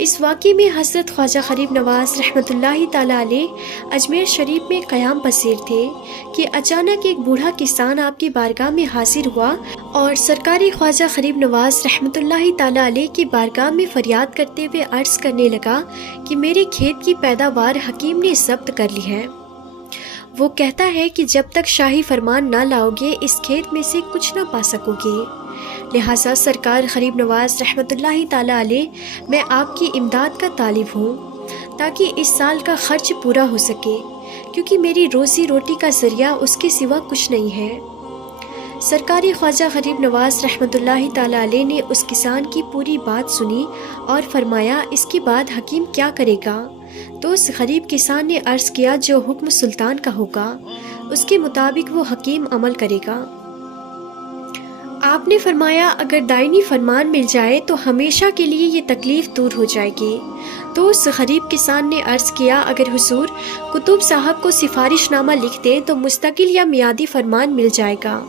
اس واقعے میں حضرت خواجہ غریب نواز رحمۃ اللہ تعالیٰ علیہ اجمیر شریف میں قیام پذیر تھے کہ اچانک ایک بوڑھا کسان آپ کی بارگاہ میں حاضر ہوا اور سرکار خواجہ غریب نواز رحمۃ اللہ تعالیٰ علیہ کی بارگاہ میں فریاد کرتے ہوئے عرض کرنے لگا کہ میرے کھیت کی پیداوار حکیم نے ضبط کر لی ہے۔ وہ کہتا ہے کہ جب تک شاہی فرمان نہ لاؤ گے اس کھیت میں سے کچھ نہ پا سکو گے، لہٰذا سرکار غریب نواز رحمۃ اللہ تعالیٰ علیہ میں آپ کی امداد کا طالب ہوں تاکہ اس سال کا خرچ پورا ہو سکے، کیونکہ میری روزی روٹی کا ذریعہ اس کے سوا کچھ نہیں ہے۔ سرکار خواجہ غریب نواز رحمۃ اللہ تعالیٰ علیہ نے اس کسان کی پوری بات سنی اور فرمایا اس کے بعد حکیم کیا کرے گا؟ تو اس غریب کسان نے عرض کیا جو حکم سلطان کا ہوگا اس کے مطابق وہ حکیم عمل کرے گا۔ آپ نے فرمایا اگر دائنی فرمان مل جائے تو ہمیشہ کے لیے یہ تکلیف دور ہو جائے گی۔ تو اس غریب کسان نے عرض کیا اگر حضور کتب صاحب کو سفارش نامہ لکھ دیں تو مستقل یا میعادی فرمان مل جائے گا۔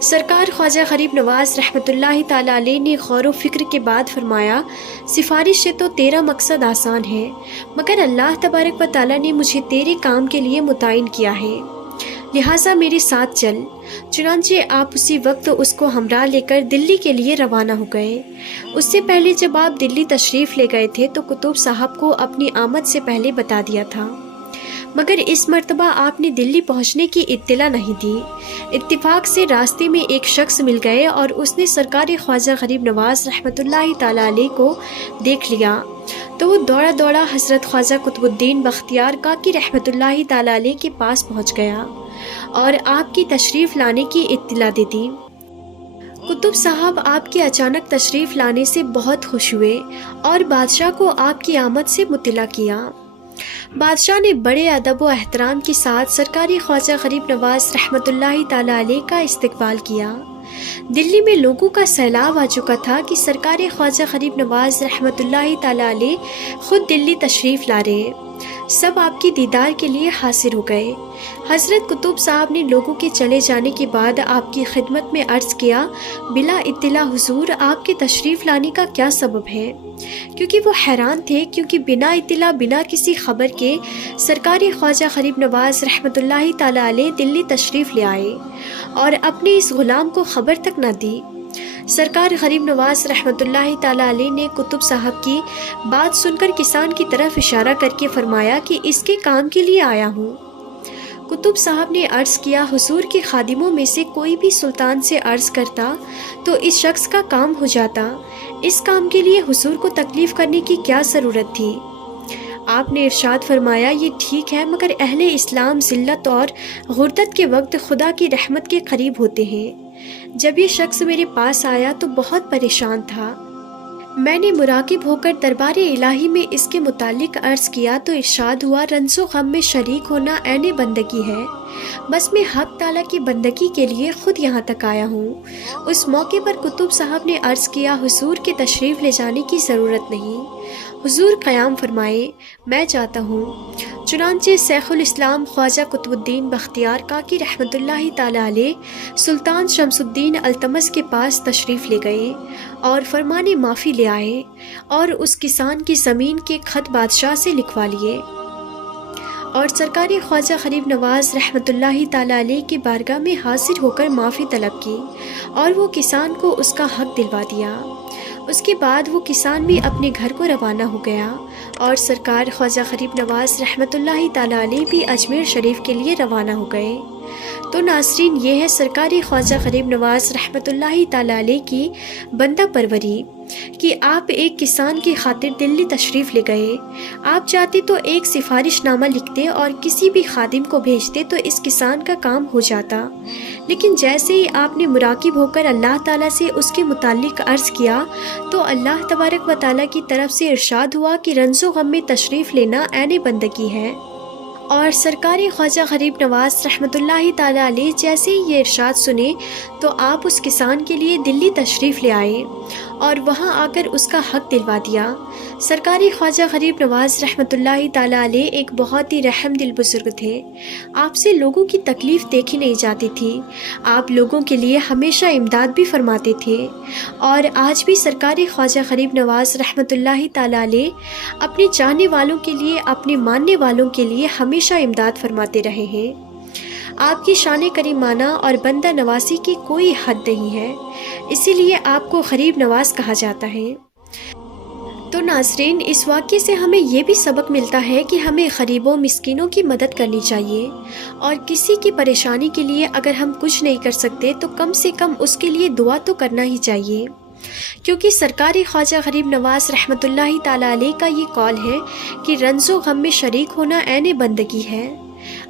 سرکار خواجہ غریب نواز رحمۃ اللہ تعالیٰ علیہ نے غور و فکر کے بعد فرمایا سفارش سے تو تیرا مقصد آسان ہے، مگر اللہ تبارک و تعالیٰ نے مجھے تیرے کام کے لیے متعین کیا ہے، لہٰذا میرے ساتھ چل۔ چنانچہ آپ اسی وقت اس کو ہمراہ لے کر دلی کے لیے روانہ ہو گئے۔ اس سے پہلے جب آپ دلی تشریف لے گئے تھے تو کتب صاحب کو اپنی آمد سے پہلے بتا دیا تھا، مگر اس مرتبہ آپ نے دلی پہنچنے کی اطلاع نہیں دی۔ اتفاق سے راستے میں ایک شخص مل گئے اور اس نے سرکار خواجہ غریب نواز رحمۃ اللہ تعالیٰ علیہ کو دیکھ لیا تو وہ دوڑا دوڑا حضرت خواجہ قطب الدین بختیار کاکی رحمۃ اللہ تعالیٰ علیہ کے پاس پہنچ گیا اور آپ کی تشریف لانے کی اطلاع دے دی۔ کتب صاحب آپ کے اچانک تشریف لانے سے بہت خوش ہوئے اور بادشاہ کو آپ کی آمد سے مطلع کیا۔ بادشاہ نے بڑے ادب و احترام کے ساتھ سرکار خواجہ غریب نواز رحمۃ اللہ تعالیٰ علیہ کا استقبال کیا۔ دلی میں لوگوں کا سیلاب آ چکا تھا کہ سرکار خواجہ غریب نواز رحمۃ اللہ تعالیٰ علیہ خود دلی تشریف لا رہے، سب آپ کی دیدار کے لیے حاضر ہو گئے۔ حضرت قطب صاحب نے لوگوں کے چلے جانے کے بعد آپ کی خدمت میں عرض کیا بلا اطلاع حضور آپ کے تشریف لانے کا کیا سبب ہے؟ کیونکہ وہ حیران تھے، کیونکہ بنا اطلاع بنا کسی خبر کے سرکار خواجہ غریب نواز رحمۃ اللہ تعالیٰ علیہ دلی تشریف لے آئے اور اپنے اس غلام کو خبر تک نہ دی۔ سرکار غریب نواز رحمۃ اللہ تعالیٰ علیہ نے کتب صاحب کی بات سن کر کسان کی طرف اشارہ کر کے فرمایا کہ اس کے کام کے لیے آیا ہوں۔ کتب صاحب نے عرض کیا حضور کے خادموں میں سے کوئی بھی سلطان سے عرض کرتا تو اس شخص کا کام ہو جاتا، اس کام کے لیے حضور کو تکلیف کرنے کی کیا ضرورت تھی؟ آپ نے ارشاد فرمایا یہ ٹھیک ہے، مگر اہل اسلام ذلت اور غربت کے وقت خدا کی رحمت کے قریب ہوتے ہیں۔ جب یہ شخص میرے پاس آیا تو بہت پریشان تھا، میں نے مراقب ہو کر دربار الہی میں اس کے متعلق عرض کیا تو ارشاد ہوا رنز و غم میں شریک ہونا عین بندگی ہے، بس میں حق تعالیٰ کی بندگی کے لیے خود یہاں تک آیا ہوں۔ اس موقع پر کتب صاحب نے عرض کیا حضور کے تشریف لے جانے کی ضرورت نہیں، حضور قیام فرمائے، میں جاتا ہوں۔ چنانچہ شیخ الاسلام خواجہ قطب الدین بختیار کاکی رحمۃ اللہ تعالیٰ علیہ سلطان شمس الدین التمش کے پاس تشریف لے گئے اور فرمان معافی لے آئے اور اس کسان کی زمین کے خط بادشاہ سے لکھوا لیے اور سرکار خواجہ غریب نواز رحمۃ اللہ تعالیٰ علیہ کی بارگاہ میں حاضر ہو کر معافی طلب کی اور وہ کسان کو اس کا حق دلوا دیا۔ اس کے بعد وہ کسان بھی اپنے گھر کو روانہ ہو گیا اور سرکار خواجہ غریب نواز رحمۃ اللہ تعالیٰ علیہ بھی اجمیر شریف کے لیے روانہ ہو گئے۔ تو ناظرین یہ ہے سرکار خواجہ غریب نواز رحمۃ اللہ تعالیٰ علیہ کی بندہ پروری کہ آپ ایک کسان کی خاطر دلی تشریف لے گئے۔ آپ چاہتے تو ایک سفارش نامہ لکھتے اور کسی بھی خادم کو بھیجتے تو اس کسان کا کام ہو جاتا، لیکن جیسے ہی آپ نے مراقب ہو کر اللہ تعالیٰ سے اس کے متعلق عرض کیا تو اللہ تبارک و تعالیٰ کی طرف سے ارشاد ہوا کہ رنز و غم میں تشریف لینا عین بندگی ہے اور سرکار خواجہ غریب نواز رحمۃ اللہ تعالیٰ علیہ جیسے ہی یہ ارشاد سنے تو آپ اس کسان کے لیے دلی تشریف لے آئے اور وہاں آ کر اس کا حق دلوا دیا۔ سرکار خواجہ غریب نواز رحمۃ اللہ تعالیٰ علیہ ایک بہت ہی رحم دل بزرگ تھے۔ آپ سے لوگوں کی تکلیف دیکھی نہیں جاتی تھی، آپ لوگوں کے لیے ہمیشہ امداد بھی فرماتے تھے، اور آج بھی سرکار خواجہ غریب نواز رحمۃ اللہ تعالیٰ علیہ اپنے چاہنے والوں کے لیے، اپنے ماننے والوں کے لیے ہمیشہ امداد فرماتے رہے ہیں۔ آپ کی شان کریمانہ اور بندہ نوازی کی کوئی حد نہیں ہے، اسی لیے آپ کو غریب نواز کہا جاتا ہے۔ تو ناظرین، اس واقعے سے ہمیں یہ بھی سبق ملتا ہے کہ ہمیں غریبوں مسکینوں کی مدد کرنی چاہیے، اور کسی کی پریشانی کے لیے اگر ہم کچھ نہیں کر سکتے تو کم سے کم اس کے لیے دعا تو کرنا ہی چاہیے، کیونکہ سرکار خواجہ غریب نواز رحمۃ اللہ تعالیٰ علیہ کا یہ قول ہے کہ رنز و غم میں شریک ہونا عین بندگی ہے۔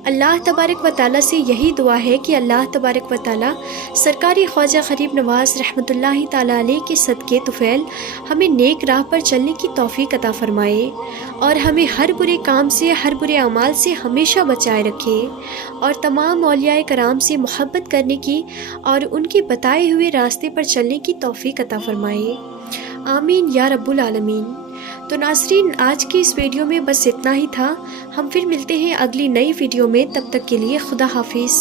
اللہ تبارک و تعالیٰ سے یہی دعا ہے کہ اللہ تبارک و تعالیٰ سرکار خواجہ غریب نواز رحمۃ اللہ تعالیٰ علیہ کے صدقے طفیل ہمیں نیک راہ پر چلنے کی توفیق عطا فرمائے، اور ہمیں ہر برے کام سے، ہر برے اعمال سے ہمیشہ بچائے رکھے، اور تمام اولیاء کرام سے محبت کرنے کی اور ان کے بتائے ہوئے راستے پر چلنے کی توفیق عطا فرمائے۔ آمین یا رب العالمین۔ تو ناظرین، آج کی اس ویڈیو میں بس اتنا ہی تھا۔ ہم پھر ملتے ہیں اگلی نئی ویڈیو میں، تب تک کے لیے خدا حافظ۔